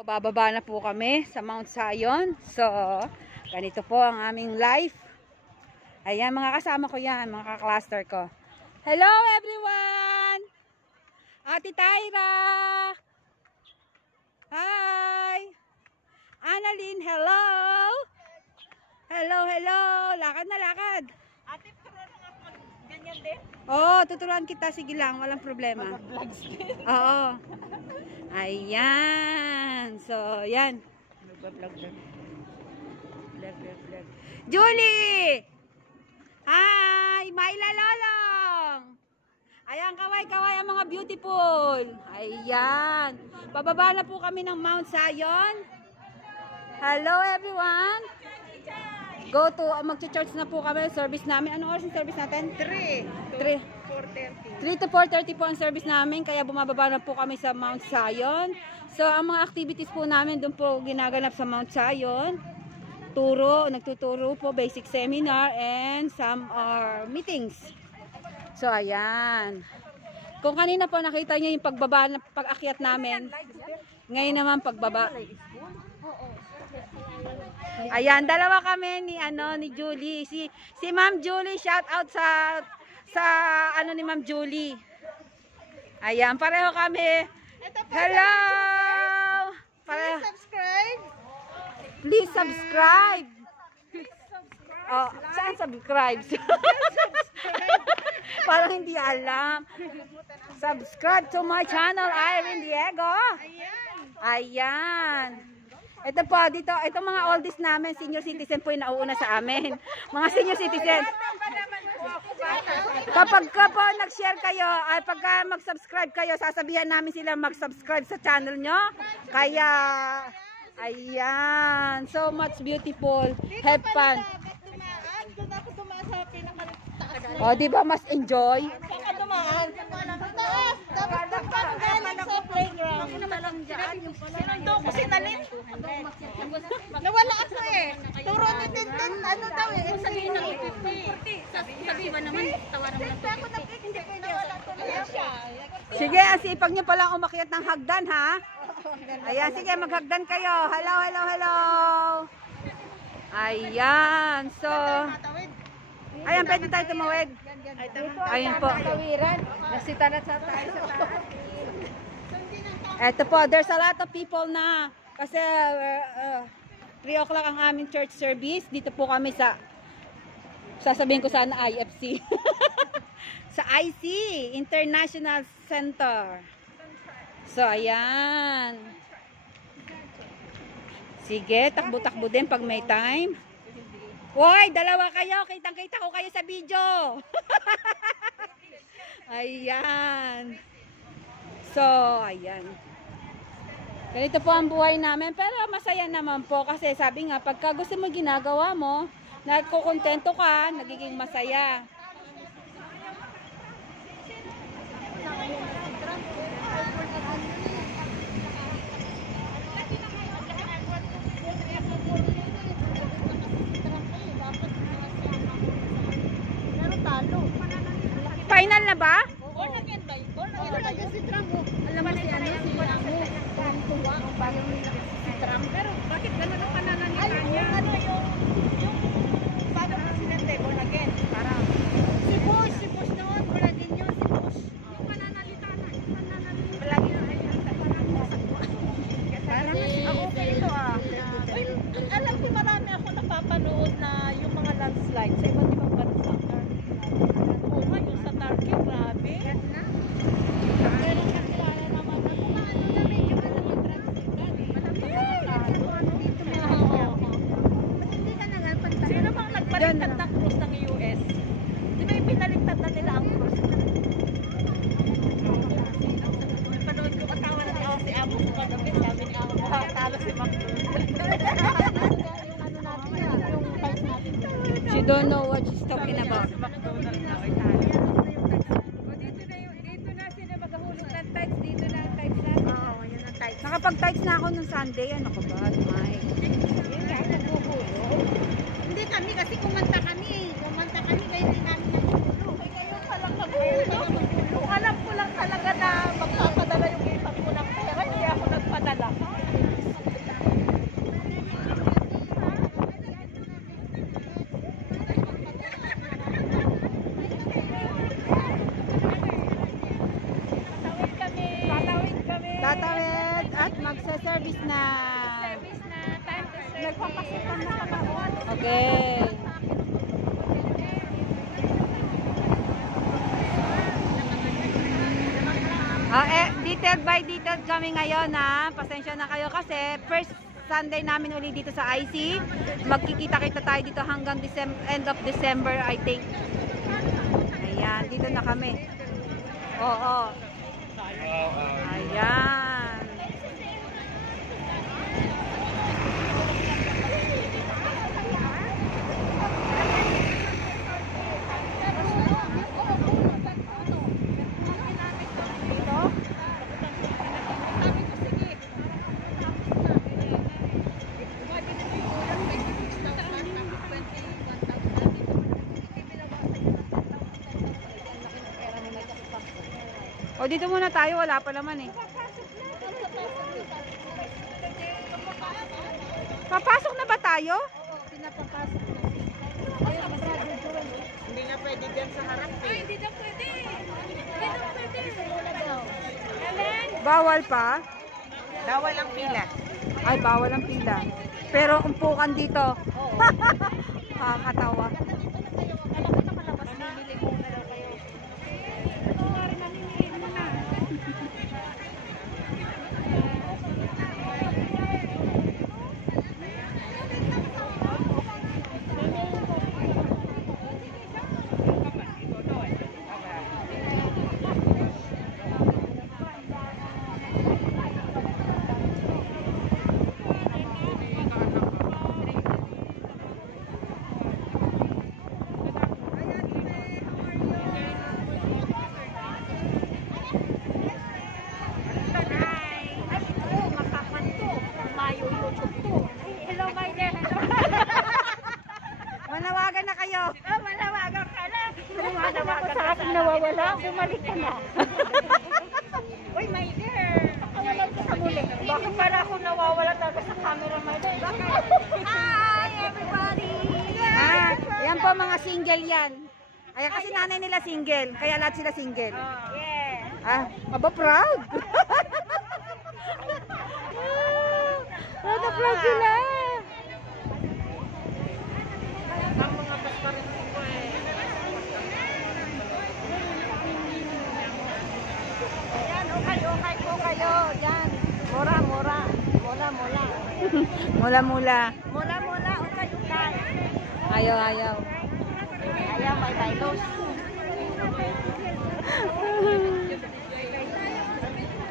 Bababa na po kami sa Mount Zion. So, ganito po ang aming life. Ayan, mga kasama ko yan, mga ka-cluster ko. Hello everyone! Ate Tyra! Hi! Annalyn, hello! Hello, hello! Lakad na lakad! Ate, turuan nga pag ganyan din? Oo, tuturuan kita. Sige lang, walang problema. Vlogs din. Oo. Ayan. So, yan. Vlog. Julie! Hi! Maila Lolong! Ayan, kaway-kaway ang mga beautiful. Ayan. Bababa na po kami ng Mount Zion. Hello everyone. Go to, mag-church na po kami. Service namin. Anong oras yung service natin? 3 to 4:30 po ang service namin. Kaya bumababa na po kami sa Mount Zion. So, ang mga activities po namin doon po ginaganap sa Mount Zion. Nagtuturo po, basic seminar, and some are meetings. So, ayan. Kung kanina po nakita niyo yung pagbaba, pag-akyat namin. Ngayon naman pagbaba. Ayan, dalawa kami ni Julie. Si Ma'am Julie, shout out sa ni Ma'am Julie. Ayan, pareho kami. Hello! Pareho. Please subscribe. Oh, saan subscribe? Parang hindi alam. Subscribe to my channel, Irene Diego. Ayan. Ito po, dito, itong mga oldies namin, senior citizen po yung nauuna sa amin. Mga senior citizen. Kapag po nag-share kayo, ay pagka mag-subscribe kayo, sasabihan namin sila mag-subscribe sa channel nyo. Kaya, ayan. So much beautiful. Have fun. O, di ba mas enjoy? Sinundo ko si Nalin. Nawala ako eh. Turo ni Tintin, ano daw eh. Sabihin ng 50. Sabihin ba naman, tawaran mo ng 50. Hindi pwede. Sige, sipag nyo palang umakyat ng hagdan, ha? Ayan, sige, maghagdan kayo. Hello, hello, hello. Ayan, so... Ayan, pwede tayo tumawid. Ayan po. Nasita na sa tayo sa taas. Eto po, there's a lot of people na kasi 3 o'clock ang aming church service. Dito po kami sa, sasabihin ko sana IFC. Sa IC, International Center. So, ayan. Sige, takbo-takbo din pag may time. Hoy, dalawa kayo. Kitang-kita ko kayo sa video. Ayan. So, ayan. Ganito po ang buhay namin. Pero masaya naman po kasi sabi nga, pagka gusto mo ginagawa mo, nagkukontento ka, nagiging masaya. Final na ba? All again ba? All again si Trump. Alam mo si ano si tuwa ang bagay si Trump. Pero bakit gano'n ang pananalita niya? Ano yung bago presidente all again? Parang si Bush noon wala din yun si Bush. Yung pananalita na palagi na parang ako ito alam ko marami ako napapanood na yung mga landslide sa iba't ibang bansa. Yung sa Turkey, grabe. Pero kakilala naman na kung ano na medyo hindi ka na nga pantay. Sino bang nagbaligtad na cruise ng US? Di ba yung pinaligtad na nila ang cruise? Panood ko katawa na si Amo sa kagabi. Sabi ni Amo, talo si McDonald. Yung ano natin yung times natin. She don't know what she's talking about. Nakapag-tights na ako nung Sunday. Ano ko ba? Hindi kami kasi kumanta kami. Kaya hindi namin nagpulo. Kayo palang nagpulo. Alam ko lang talaga na magpapadala yung ipag ko ng pera. Hindi ako nagpadala. Nagsa-service na. Service na time to service. Nagpapasipan na kami. Okay. Detailed by detailed kami ngayon ha. Pasensya na kayo kasi first Sunday namin uli dito sa IC. Magkikita-kita tayo dito hanggang end of December I think. Ayan, dito na kami. Oo. Ayan. O dito muna tayo, wala pa naman eh. Papasok na ba tayo? Oo, pinapapasok na. Hindi nga pwede dyan sa harap eh. Ay, hindi na pwede. Hindi na pwede. Simula daw. Bawal pa? Bawal ang pila. Ay, bawal ang pila. Pero umpukan dito. Kakatawa. Manawagan na kayo. Malawagan ka na. Malawagan sa akin nawawala. Bumalik ka na. Uy, my dear. Pakawalan ka sa muli. Bakit para ako nawawala talaga sa camera, my dear? Hi, everybody. Yan po mga single yan. Ay, kasi nanay nila single. Kaya lahat sila single. Yeah. Aba proud. Proud na proud sila. Ang mga paskarin ko eh. Yan, okay po kayo. Yan. Mura. Mula-mula. Mula, okay. Ayaw. Ayaw, may dilos.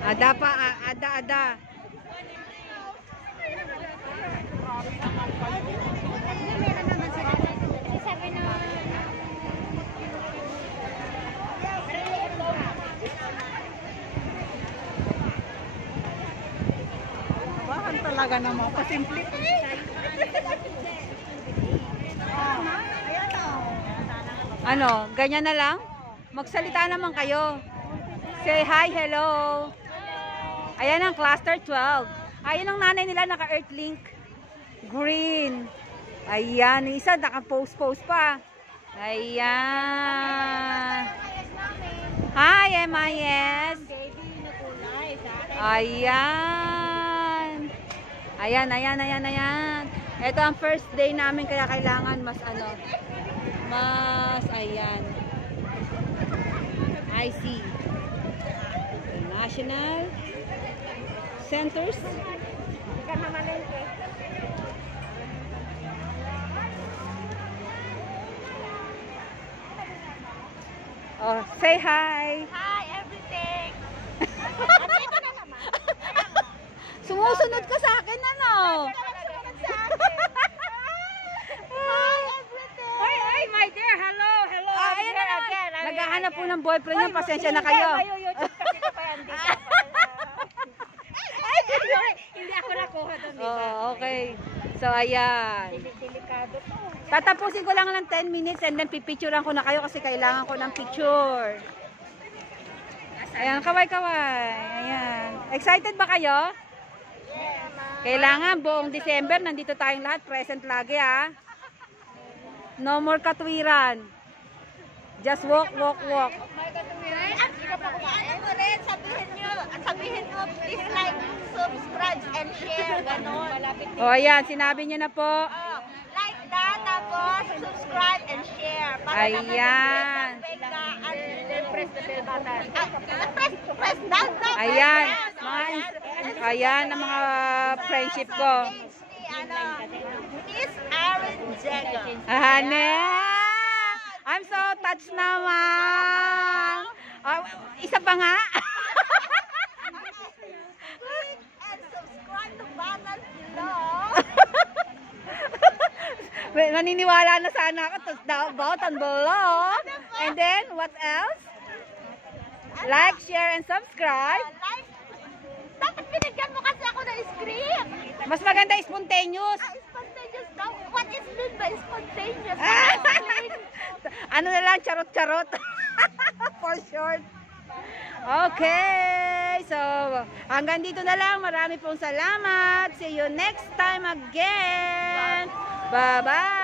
Ada pa, ada. Bahan talaga naman. Pasimple. Ano, ganyan na lang? Magsalita naman kayo. Say hi, hello. Ayan ang cluster 12. Ayan ang nanay nila, naka-earthlink. Green. Ayan, yung isa naka-post pa. Ayan. Hi, MIS. Ayan. Ayan. Ito ang first day namin kaya kailangan mas ayan. IC. National Centers. Ika naman eh. Oh, say hi. Hi, everything. Sumusunod ka sa akin, ano? Ay, my dear. Hello. Ayan na again. Naghahanap po ng boyfriend niya. Pasensya na kayo. YouTube kasi ko pa yan dito. Hindi ako nakuha doon. Oh, okay. So, ayan. Delikado to. Tatapusin ko lang ng 10 minutes and then pipicturean ko na kayo kasi kailangan ko ng picture. Ayan, kaway-kaway. Ayan. Excited ba kayo? Kailangan buong December nandito tayong lahat. Present lagi ha. No more katwiran. Just walk. May katuwiran. Hindi ka pa kumain. Sabi sabihin mo, please like, subscribe, and share, ganon. O, ayan, sinabi niyo na po. Like that, tapos subscribe and share. Ayan. Press the bell button. Press that. Ayan. Ayan ang mga friendship ko. Miss Aaron Jagger. Ahane! I'm so touched naman. Isa pa nga. And subscribe to button below. Naniniwala na sana ako. Button below. And then, what else? Like, share, and subscribe. Like, dapat binigyan mo kasi ako ng script. Mas maganda spontaneous. Spontaneous daw. What is mean by spontaneous? Ano na lang, charot-charot. For short. Okay. So, hanggang dito na lang. Marami pong salamat. See you next time again. Bye-bye.